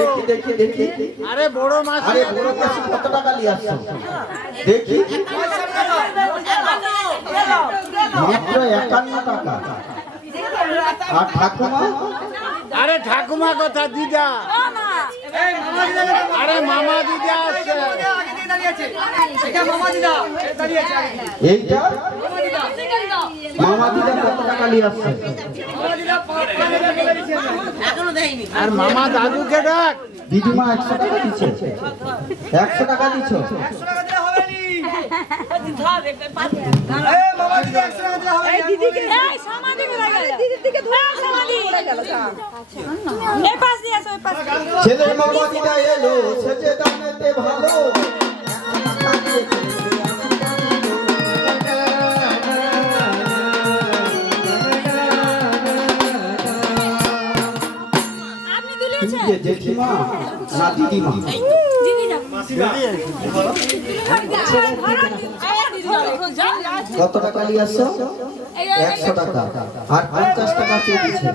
দেখি দেখি দেখি। আরে বড় মাছ। আরে বড় মাছ কত টাকা নিয়ে আসছো? দেখি। মাত্র 51 টাকা। আর ঠাকুমা? আরে ঠাকুমা কথা দিদা। আরে মামা দিদা আছে। এইটা মামা দিদা কত টাকা নিয়ে আসছে? আর মামা দাদুকে ডাক। দিদিমা 100 টাকা দিচ্ছে। 100 টাকা দিছো? ছেলের মামা দিদা এলো সেজে দামেতে ভালো। জেঠিমা না দিদিমা? কত টাকা নিয়ে আসছো? 100 টাকা। আর 50 টাকা কে দিচ্ছে?